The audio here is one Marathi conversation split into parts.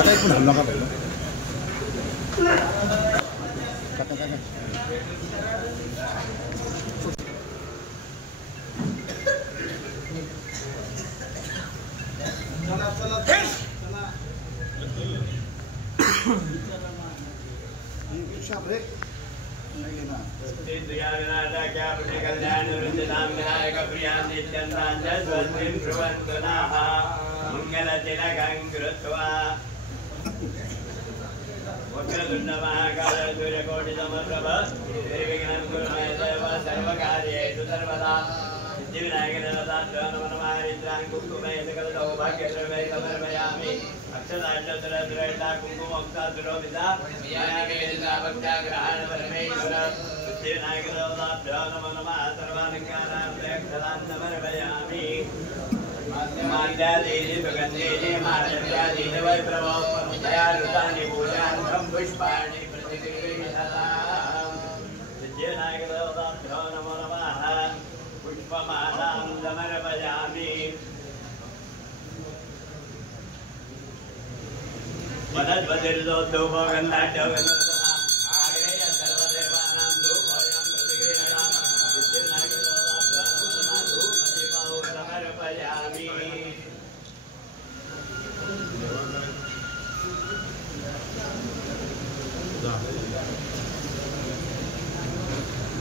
काका एक पण हल्ला का पाहिजे काका काका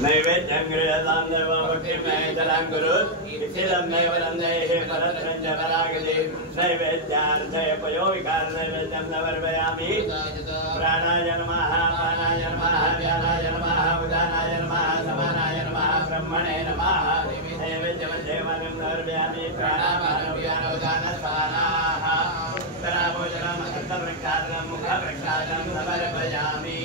नैवेद्यं गृहदां देवमुखिर्महे जलं गुरुत् इत्थं नैवेद्यं परत्रं च परागदे नैवेद्यार्थे पयोविकार नैवेद्यं समर्पयामि प्राणाय नमः पानाय नमः व्यानाय नमः उदानाय नमः समानाय नमः ब्रह्मणे नमः नैवेद्यं देवानं समर्पयामि प्राणापानं व्यानोदानस्वानाः कराभोजनं हस्तप्रक्षालनं मुखप्रक्षालनं समर्पयामि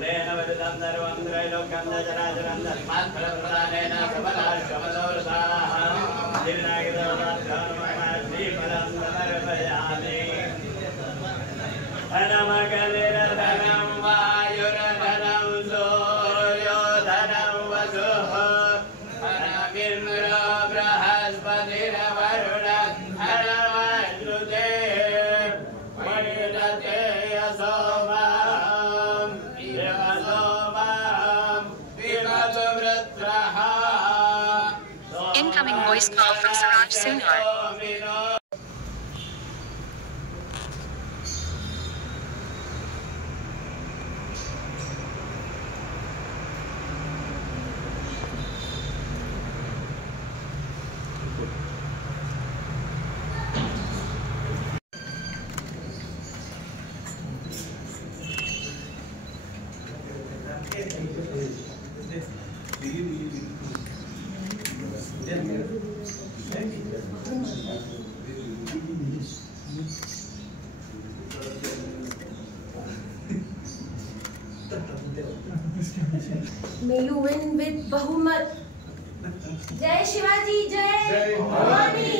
लेन वदनं सर्वं त्रैलोक्यं चराचरं तस्मात् फलप्रदानेन सबलाश्वमदोरसाः श्रीफलं समर्पयामि धनमकलिरधनं वायुरधनं सूर्यो धनं वसुः धनमिन्द्रो बृहस्पतिर्वरुणः धनमश्नुते वैदते यशोमा Incoming voice call from Siraj Sunar. May you win with Bahumat. Jai Shivaji, Jai Bhavani.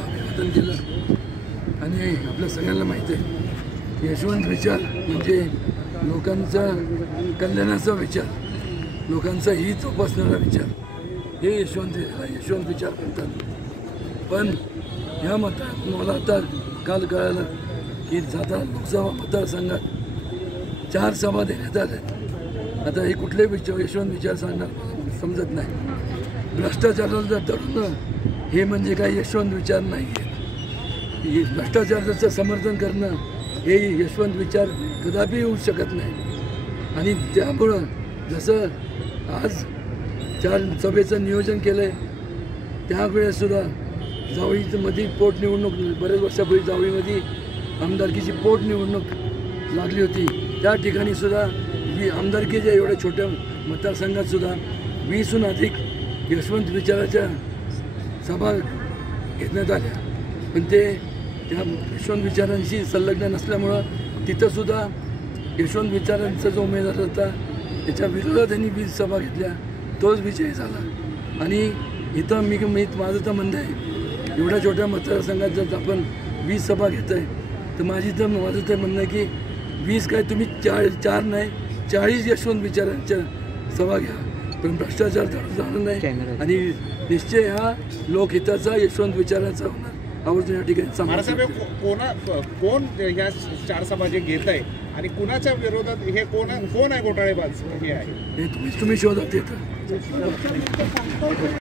अभिवादन केलं आणि आपल्या सगळ्यांना माहिती आहे यशवंत विचार म्हणजे लोकांचा कल्याणाचा विचार, लोकांचा हित जोपासणारा विचार, हे यशवंत विचार म्हणतात. पण ह्या मला आता काल कळालं की सातारा लोकसभा मतदारसंघात 4 सभा देण्यात आल्या. आता हे कुठले यशवंत विचार सांगणार समजत नाही. भ्रष्टाचाराला दडणं हे म्हणजे काही यशवंत विचार नाही आहे. भ्रष्टाचाराचं समर्थन करणं हे यशवंत विचार कदापि होऊ शकत नाही. आणि त्यामुळं जसं आज 4 सभेचं नियोजन केलं आहे त्यावेळेसुद्धा जावळीमध्ये पोटनिवडणूक बरेच वर्षापूर्वी जावळीमध्ये आमदारकीची पोटनिवडणूक लागली होती. त्या ठिकाणी सुद्धा आमदारकीच्या एवढ्या छोट्या मतदारसंघात सुद्धा 20हून अधिक यशवंत विचाराच्या सभा घेण्यात आल्या. पण ते त्या यशवंत विचारांशी संलग्न नसल्यामुळं तिथंसुद्धा यशवंत विचारांचा जो उमेदवार होता त्याच्या विरोधात त्यांनी 20 सभा घेतल्या, तोच विजयी झाला. आणि इथं माझं तर म्हणणं आहे एवढ्या छोट्या मतदारसंघात जर आपण 20 सभा घेत आहे तर माझं तर म्हणणं आहे की 20 काय तुम्ही 4 नाही 40 यशवंत विचारांच्या सभा घ्या. पण भ्रष्टाचार जाणार नाही आणि निश्चय हा लोकहिताचा यशवंत विचाराचा होणार आवर्जून या ठिकाणी सांगतो. कोण या 4 सभा जे घेत आहे आणि कुणाच्या विरोधात हे कोण आहे घोटाळेबाज हे आहे हे तुम्ही शोधा ते तर